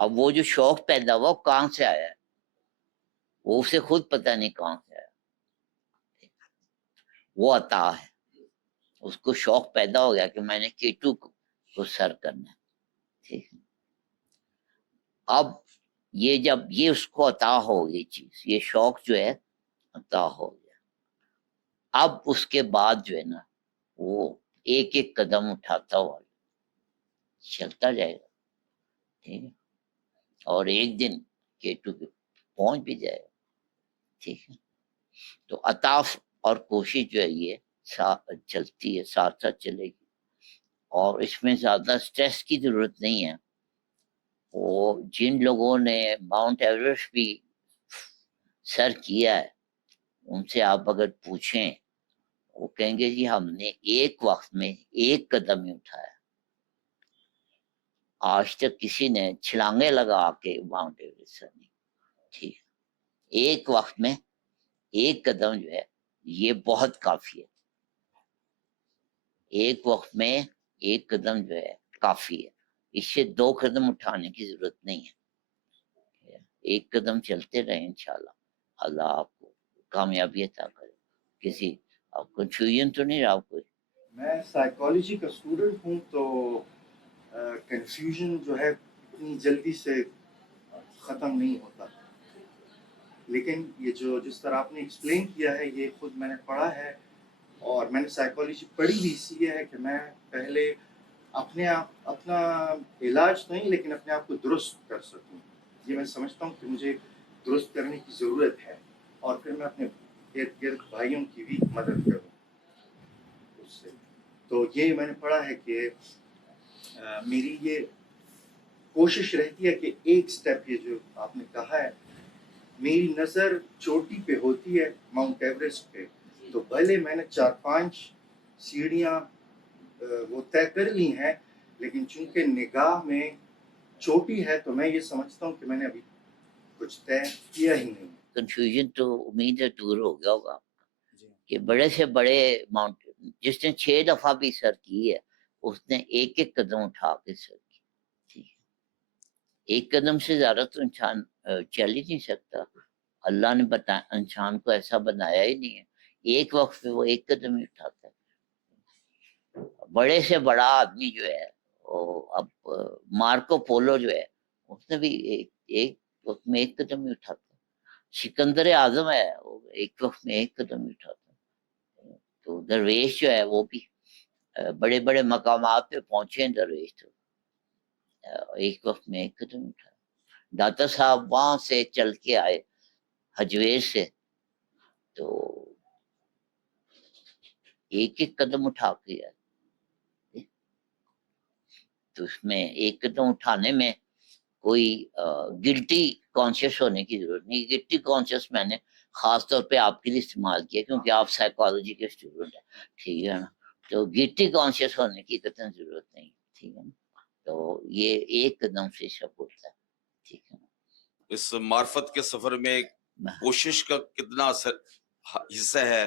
اب وہ جو شوق پیدا ہوا وہ کہاں سے آیا ہے، وہ اسے خود پتہ نہیں کہاں سے آیا، وہ عطا ہے، اس کو شوق پیدا ہو گیا کہ میں نے کیٹو کو سر کرنا ہے، ٹھیک ہے۔ اب یہ جب یہ اس کو عطا ہو گئی چیز، یہ شوق جو ہے عطا ہو گیا، اب اس کے بعد جو ہے نا وہ ایک ایک قدم اٹھاتا ہوا چلتا جائے گا، ٹھیک ہے، اور ایک دن کیٹو پہ پہنچ بھی جائے گا، ٹھیک ہے۔ تو عطا اور کوشش جو ہے یہ چلتی ہے، ساتھ ساتھ چلے گی، اور اس میں زیادہ سٹریس کی ضرورت نہیں ہے۔ وہ جن لوگوں نے ماؤنٹ ایوریسٹ بھی سر کیا ہے ان سے آپ اگر پوچھیں وہ کہیں گے جی ہم نے ایک وقت میں ایک قدم ہی اٹھایا، آج تک کسی نے چھلانگے لگا کے ماؤنٹ ایوریسٹ سر نہیں، ٹھیک، ایک وقت میں ایک قدم جو ہے یہ بہت کافی ہے، ایک وقت میں ایک قدم جو ہے کافی ہے، اس سے دو قدم اٹھانے کی ضرورت نہیں ہے، ایک قدم چلتے رہیں انشاءاللہ اللہ آپ کو کامیابی عطا کرے۔ کسی آپ کنفیوژن تو نہیں رہا آپ کو؟ میں سائیکالوجی کا اسٹوڈنٹ ہوں تو کنفیوژن جو ہے اتنی جلدی سے ختم نہیں ہوتا، لیکن یہ جو جس طرح آپ نے ایکسپلین کیا ہے یہ خود میں نے پڑھا ہے، اور میں نے سائیکالوجی پڑھی بھی اس لیے ہے کہ میں پہلے اپنے آپ اپنا علاج تو نہیں لیکن اپنے آپ کو درست کر سکوں، یہ میں سمجھتا ہوں کہ مجھے درست کرنے کی ضرورت ہے، اور پھر میں اپنے ارد گرد بھائیوں کی بھی مدد کروں اس سے۔ تو یہ میں نے پڑھا ہے کہ میری یہ کوشش رہتی ہے کہ ایک سٹیپ، یہ جو آپ نے کہا ہے، میری نظر چوٹی پہ ہوتی ہے ماؤنٹ ایوریسٹ پہ، تو بھلے میں نے 4-5 سیڑھیاں وہ طے کر لی ہیں، لیکن چونکہ نگاہ میں چوٹی ہے تو میں یہ سمجھتا ہوں کہ میں نے ابھی کچھ طے کیا ہی نہیں۔ کنفیوژن تو امید ہے دور ہو گیا ہوگا کہ بڑے سے بڑے ماؤنٹ جس نے 6 دفعہ بھی سر کی ہے اس نے ایک ایک قدم اٹھا کے سر کی، ٹھیک ہے، ایک قدم سے زیادہ تو انسان چل ہی نہیں سکتا، اللہ نے بتایا انسان کو ایسا بنایا ہی نہیں ہے، ایک وقت پہ وہ ایک قدم ہی اٹھاتا ہے۔ بڑے سے بڑا آدمی جو ہے اب مارکو پولو جو ہے اس نے بھی ایک وقت میں ایک قدم ہی اٹھاتا ہے، سکندر اعظم ہے وہ ایک وقت میں ایک قدم ہی اٹھاتا ہے، تو درویش جو ہے وہ بھی بڑے بڑے مقامات پہ پہنچے ہیں درویش، تو ایک وقت میں ایک قدم اٹھا۔ داتا صاحب وہاں سے چل کے آئے حجویر سے، تو ایک ایک قدم اٹھا کے آئے، تو اس میں ایک قدم اٹھانے میں کوئی گلٹی کانشیس ہونے کی ضرورت نہیں۔ گلٹی کانشیس میں نے خاص طور پہ آپ کے لیے استعمال کیا کیونکہ آپ سائیکالوجی کے اسٹوڈنٹ ہیں، ٹھیک ہے نا، تو گلٹی کانشیس ہونے کی قطعاً ضرورت نہیں، ٹھیک ہے نا، تو یہ ایک قدم سے سب ہوتا ہے، ٹھیک ہے نا۔ اس معرفت کے سفر میں کوشش کا کتنا حصہ ہے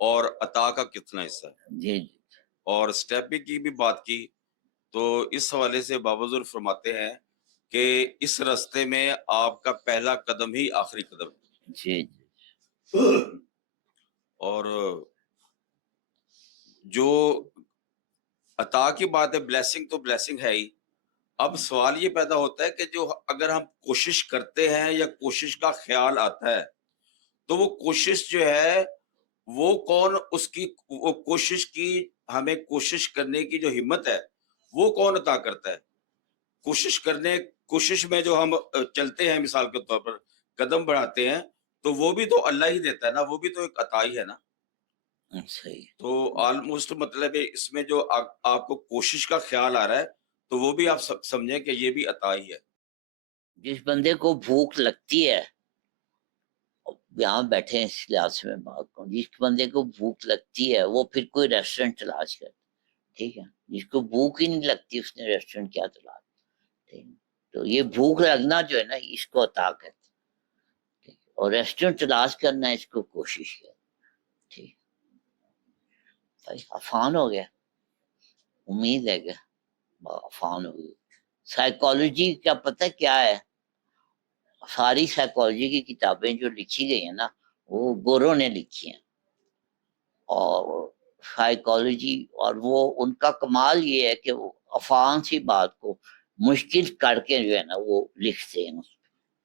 اور عطا کا کتنا حصہ ہے؟ جی جی، اور اسٹیپ کی بھی بات کی تو اس حوالے سے بابا حضور فرماتے ہیں کہ اس راستے میں آپ کا پہلا قدم ہی آخری قدم ہے، جی جی، اور جو عطا کی بات ہے بلیسنگ تو بلیسنگ ہے ہی۔ اب سوال یہ پیدا ہوتا ہے کہ جو اگر ہم کوشش کرتے ہیں یا کوشش کا خیال آتا ہے تو وہ کوشش جو ہے وہ کون اس کی وہ کوشش کی ہمیں کوشش کرنے کی جو ہمت ہے وہ کون عطا کرتا ہے؟ کوشش میں جو ہم چلتے ہیں مثال کے طور پر قدم بڑھاتے ہیں تو وہ بھی تو اللہ ہی دیتا ہے نا، وہ بھی تو ایک عطا ہی ہے نا۔ صحیح، تو آلموسٹ مطلب ہے اس میں جو آپ کو کوشش کا خیال آ رہا ہے تو وہ بھی آپ سمجھیں کہ یہ بھی عطا ہی ہے۔ جس بندے کو بھوک لگتی ہے، یہاں بیٹھے ہیں اس لحاظ سے میں بات کروں، جس بندے کو بھوک لگتی ہے وہ پھر کوئی ریسٹورینٹ تلاش کرتا، ٹھیک ہے، جس کو بھوک ہی نہیں لگتی اس نے ریسٹورینٹ کیا تلاش، ٹھیک ہے، تو یہ بھوک لگنا جو ہے نا اس کو عطا کرتا ہے، اور ریسٹورینٹ تلاش کرنا اس کو کوشش ہے، ٹھیک، آسان ہو گیا، امید ہے کہ آسان ہو گیا، سائیکالوجی کا پتہ کیا ہے، ساری سائیکالوجی کی کتابیں جو لکھی گئی ہیں نا وہ گوروں نے لکھی ہیں، اور سائیکالوجی، اور وہ ان کا کمال یہ ہے کہ وہ آسان سی بات کو مشکل کر کے جو ہے نا وہ لکھتے ہیں،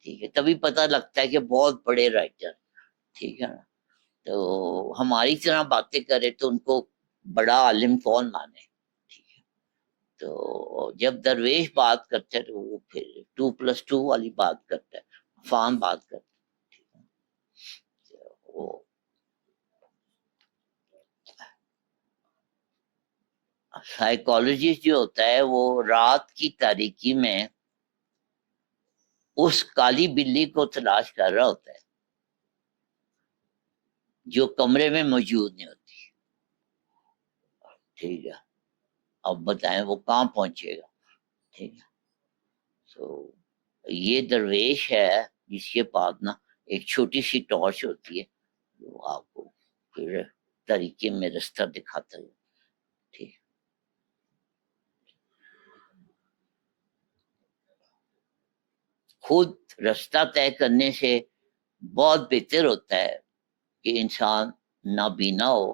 ٹھیک ہے، تبھی پتہ لگتا ہے کہ بہت بڑے رائٹر، ٹھیک ہے نا۔ تو ہماری طرح باتیں کرے تو ان کو بڑا عالم کون مانے، ٹھیک ہے۔ تو جب درویش بات کرتے ہیں تو وہ پھر 2+2 والی بات کرتا ہے، فان بات کرتا ہے، ٹھیک ہے۔ وہ سائیکالوجسٹ جو ہوتا ہے وہ رات کی تاریکی میں اس کالی بلی کو تلاش کر رہا ہوتا ہے جو کمرے میں موجود نہیں ہوتی، ٹھیک ہے۔ اب بتائیں وہ کہاں پہنچے گا، ٹھیک ہے۔ تو یہ درویش ہے جس کے پاس نا ایک چھوٹی سی ٹارچ ہوتی ہے جو آپ کو پھر طریقے میں رستہ دکھاتا ہے، ٹھیک۔ خود رستہ طے کرنے سے بہت بہتر ہوتا ہے کہ انسان نابینا ہو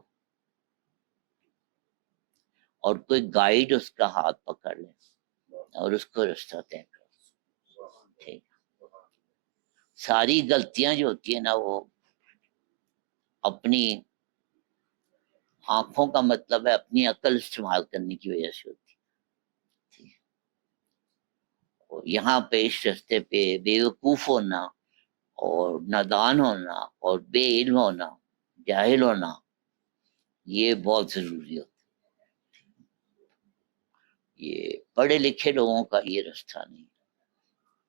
اور کوئی گائیڈ اس کا ہاتھ پکڑ لے اور اس کو رستہ طے کرے، ٹھیک۔ ساری غلطیاں جو ہوتی ہیں نا وہ اپنی آنکھوں کا مطلب ہے اپنی عقل استعمال کرنے کی وجہ سے ہوتی ہے، ٹھیک۔ اور یہاں پہ اس رستے پہ بے وقوف ہونا اور نادان ہونا اور بے علم ہونا، جاہل ہونا، یہ بہت ضروری ہوتا ہے۔ یہ پڑھے لکھے لوگوں کا یہ رستہ نہیں،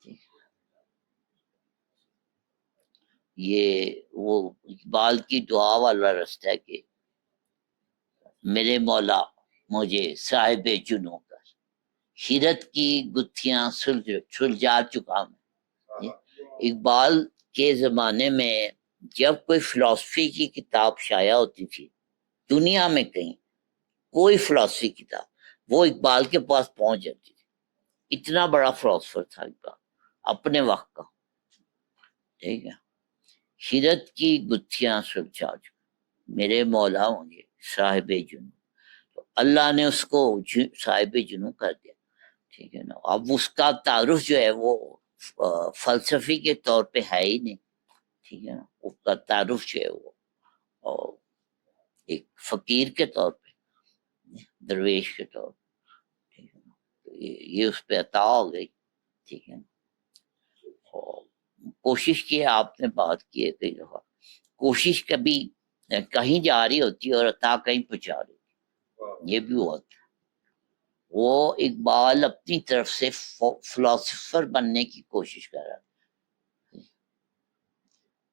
ٹھیک۔ یہ وہ اقبال کی دعا والا رستہ ہے کہ میرے مولا مجھے صاحب جنوں کر، حیرت کی گتھیاں سلجھا چکا میں۔ اقبال کے زمانے میں جب کوئی فلسفی کی کتاب شائع ہوتی تھی دنیا میں کہیں، کوئی فلسفی کتاب، وہ اقبال کے پاس پہنچ جاتی تھی، اتنا بڑا فلسفر تھا اقبال اپنے وقت کا، ٹھیک ہے۔ حیرت کی گتھیاں سلجھا چکا میرے مولا مجھے صاحب جنوں، تو اللہ نے اس کو صاحب جنوں کر دیا، ٹھیک ہے نا۔ اب اس کا تعارف جو ہے وہ فلسفی کے طور پہ ہے ہی نہیں، ٹھیک ہے نا۔ اس کا تعارف جو ہے وہ ایک فقیر کے طور پہ، درویش کے طور پہ، ٹھیک ہے نا۔ تو یہ اس پہ عطا ہو گئی، ٹھیک ہے نا۔ اور کوشش کی، آپ نے بات کی ہے کئی دفعہ، کوشش کبھی کہیں جا رہی ہوتی ہے اور عطا کہیں پہنچا رہی ہوتی، یہ بھی ہوتا ہے۔ وہ اقبال اپنی طرف سے فلسفر بننے کی کوشش کر رہا تھا،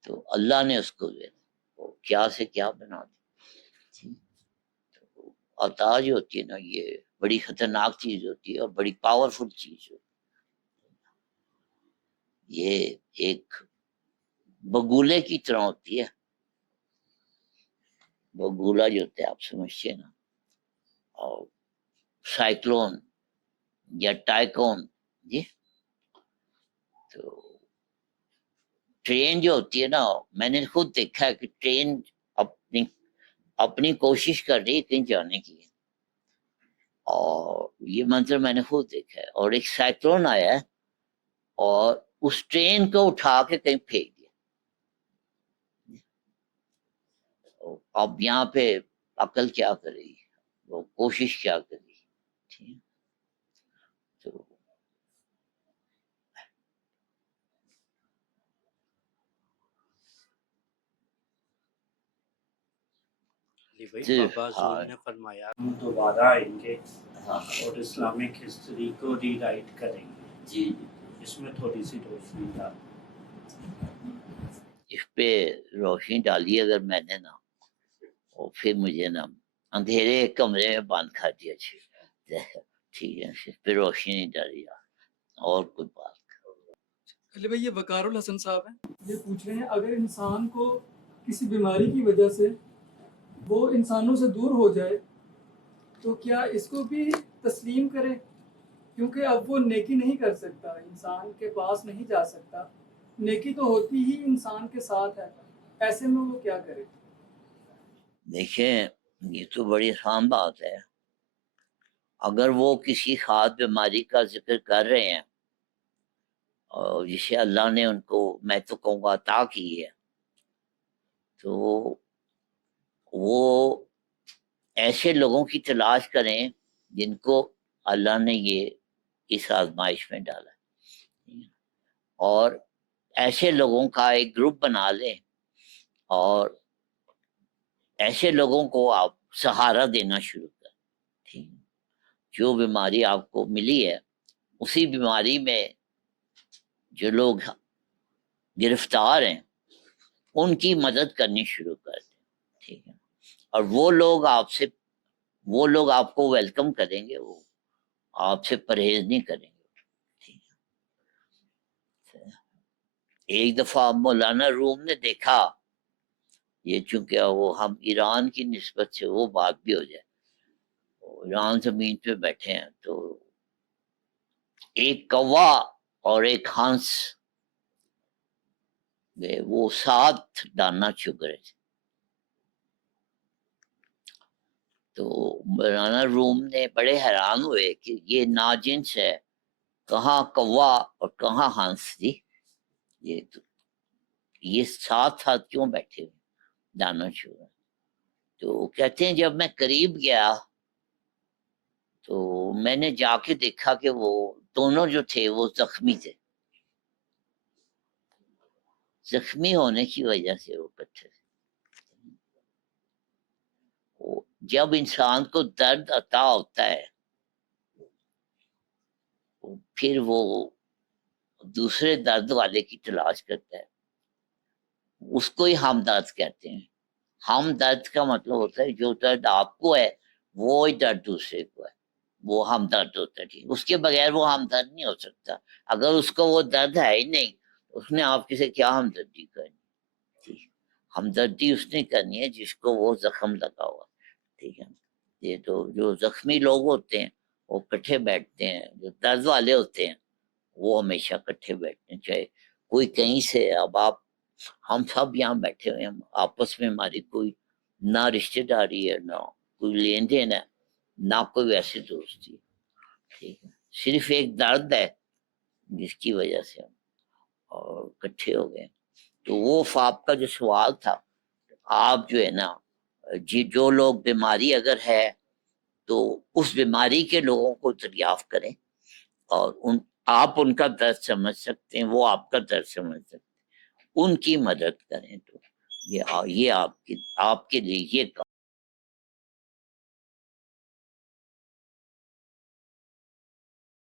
تو اللہ نے اس کو کیا سے کیا بنا دیا۔ عطا جو ہوتی ہے نا یہ بڑی خطرناک چیز ہوتی ہے اور بڑی پاورفل چیز ہوتی ہے۔ یہ ایک بگولے کی طرح ہوتی ہے، بگولا جو ہوتا ہے آپ سمجھتے ہیں نا، اور سائیکلون یا ٹائکون، جی۔ تو ٹرین جو ہوتی ہے نا، میں نے خود دیکھا ہے کہ ٹرین اپنی کوشش کر رہی ہے کہیں جانے کی، اور یہ منظر میں نے خود دیکھا ہے، اور ایک سائیکلون آیا ہے اور اس ٹرین کو اٹھا کے کہیں پھینک دیا۔ اب یہاں پہ عقل کیا کرے گی، وہ کوشش کیا کرے گی، ٹھیک ہے۔ تو بھائی بابا حضور نے فرمایا ہم دوبارہ آئیں گے اور اسلامک ہسٹری کو ری رائٹ کریں گے، جی اس میں تھوڑی سی روشنی ڈال، اس پہ روشنی ڈالی اگر میں نے نا، اور پھر مجھے نا اندھیرے کمرے میں بند کر دیا، ٹھیک ہے، اس پہ روشنی نہیں ڈالی اور کوئی بات۔ علی بھائی یہ وقار الحسن صاحب ہیں، یہ پوچھ رہے ہیں اگر انسان کو کسی بیماری کی وجہ سے وہ انسانوں سے دور ہو جائے تو کیا اس کو بھی تسلیم کرے کیونکہ اب وہ نیکی نہیں کر سکتا، انسان کے پاس نہیں جا سکتا، نیکی تو ہوتی ہی انسان کے ساتھ ہے، ایسے میں وہ کیا کرے؟ دیکھیں یہ تو بڑی آسان بات ہے، اگر وہ کسی خاص بیماری کا ذکر کر رہے ہیں اور جسے اللہ نے ان کو میں تو کہوں گا عطا کی ہے، تو وہ ایسے لوگوں کی تلاش کریں جن کو اللہ نے یہ اس آزمائش میں ڈالا ہے، اور ایسے لوگوں کا ایک گروپ بنا لیں اور ایسے لوگوں کو آپ سہارا دینا شروع کریں، ٹھیک ہے؟ جو بیماری آپ کو ملی ہے اسی بیماری میں جو لوگ گرفتار ہیں ان کی مدد کرنی شروع کر دیں، ٹھیک ہے؟ اور وہ لوگ آپ کو ویلکم کریں گے، وہ آپ سے پرہیز نہیں کریں گے، ٹھیک ہے؟ ایک دفعہ مولانا روم نے دیکھا، یہ چونکہ وہ ہم ایران کی نسبت سے وہ بات بھی ہو جائے، ایران زمین پہ بیٹھے ہیں تو ایک کوا اور ایک ہنس وہ ساتھ دانا چگ رہے تھے، تو مولانا روم نے بڑے حیران ہوئے کہ یہ ناجنس ہے، کہاں کوا اور کہاں ہنس تھی، یہ ساتھ ساتھ کیوں بیٹھے ہوئے دانا چگ رہے؟ تو کہتے ہیں جب میں قریب گیا تو میں نے جا کے دیکھا کہ وہ دونوں جو تھے وہ زخمی تھے، زخمی ہونے کی وجہ سے وہ کٹھے تھے۔ جب انسان کو درد عطا ہوتا ہے پھر وہ دوسرے درد والے کی تلاش کرتا ہے، اس کو ہی ہمدرد کہتے ہیں۔ ہمدرد کا مطلب ہوتا ہے جو درد آپ کو ہے وہی درد دوسرے کو ہے، وہ ہمدرد ہوتا ہے، ٹھیک؟ اس کے بغیر وہ ہمدرد نہیں ہو سکتا۔ اگر اس کو وہ درد ہے ہی نہیں اس نے آپ سے کیا ہمدردی کرنی، ٹھیک؟ ہمدردی اس نے کرنی ہے جس کو وہ زخم لگا ہوا، ٹھیک ہے؟ یہ تو جو زخمی لوگ ہوتے ہیں وہ کٹھے بیٹھتے ہیں، جو درد والے ہوتے ہیں وہ ہمیشہ کٹھے بیٹھتے ہیں، چاہے کوئی کہیں سے، اب ہم سب یہاں بیٹھے ہوئے ہیں، آپس میں ہماری کوئی نہ رشتہ داری ہے، نہ کوئی لین دین ہے، نہ کوئی ویسی دوستی، ٹھیک ہے؟ صرف ایک درد ہے جس کی وجہ سے ہم اور کٹھے ہو گئے۔ تو وہ آپ کا جو سوال تھا، آپ جو ہے نا جو لوگ بیماری اگر ہے تو اس بیماری کے لوگوں کو دریافت کریں اور آپ ان کا درد سمجھ سکتے ہیں، وہ آپ کا درد سمجھ سکتے ہیں، ان کی مدد کریں، تو یہ آپ کے لیے یہ